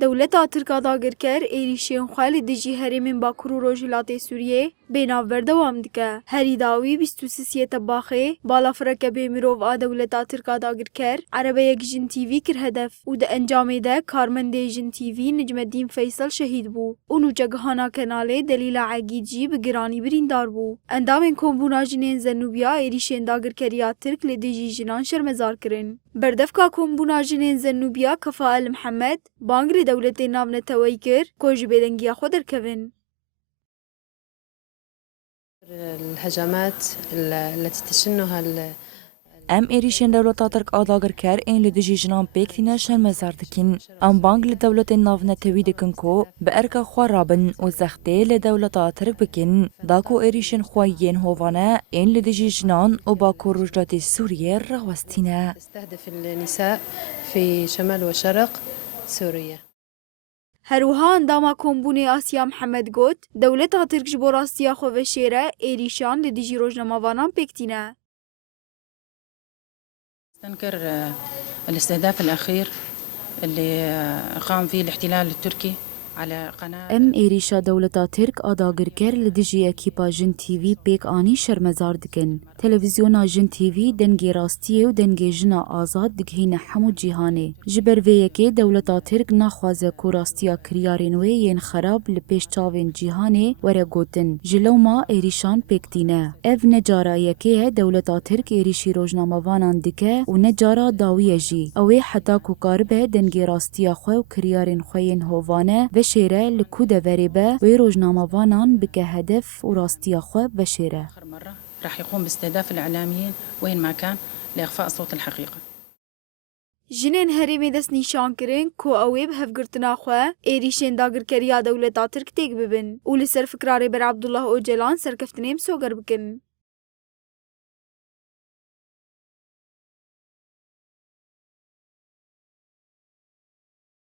دولتا ترکا داگرکر ایریشین خوالی دجی هرمین باکور و روجلات سوریه بیناور دوام دکه. هری داوی 23 باخه بالا فرک بیمروف آ دولتا ترکا داگرکر عربه یک جن تیوی کر هدف و ده انجام ده کارمنده جن تیوی نجم الدین فیصل شهید بو. اونو جگهانا کناله دلیل عگیجی بگرانی بریندار بو. اندامین کمبونا جنین زنوبیا ایریشین داگرکریا ترک لدجی جنان شرمزار کرن. بردفکا کمبونا جنین زنوبیا کفا ال محمد بانگری دولت نام نتوی کر کج بدنگی خود رکوین. الهجمات التي تشنها ام ایریشن دولتا ترک آداگر کر این لدجی جنان پیکتینا شرمزار دکین. ام بانگ لدولت ناو نتوی دکن کو به ارکا خواه رابن و زخته لدولتا ترک بکن. داکو ایریشن خواهین هوانه این لدجی جنان و باکو رجلات سوریه رغوستینه. تستهدف النساء في شمال وشرق سوريا. هروها انداما کمبونی آسیا محمد گوت دولتا ترک جبور آسیا خو و شیره ایریشان لدجی روجنماوانان پیکتینه. تنكر الاستهداف الأخير اللي قام فيه الاحتلال التركي على قناة ام ایریشا دولتا ترک آداگر کر لدجی اکیپا جن تیوی پیک آنی شرمزار دکن. تلویزیونا جن تیوی دنگی راستیه و دنگی جنا آزاد دگهین حمو جیهانه. جبر ویکی دولتا ترک نخوازه کو راستیا کریارین وی ین خراب لپیش چاوین جیهانه وره گوتن. جلو ما ایریشان پیکتینه. اف نجارا یکیه دولتا ترک ایریشی روجناموانان دکه و نجارا داویه جی. اوی حتا کو کاربه دنگی راستیا خو و کریارین خوین هوانه شیره لکوده وریبه و روجنامه‌وانان بکه هدف و راستیا خو بشیره. آخر مرة راح يقوم باستهداف الإعلاميين وين ما كان لإخفاء صوت الحقيقة. جنین هرمی دست نیشان کرن کو اوی به هفگرتنا خو ایریشین داگرکریا دولتا ترک تیک ببن. و لسر فکراری بر عبدالله اوجلان سرکفتنیم سوگر بکن.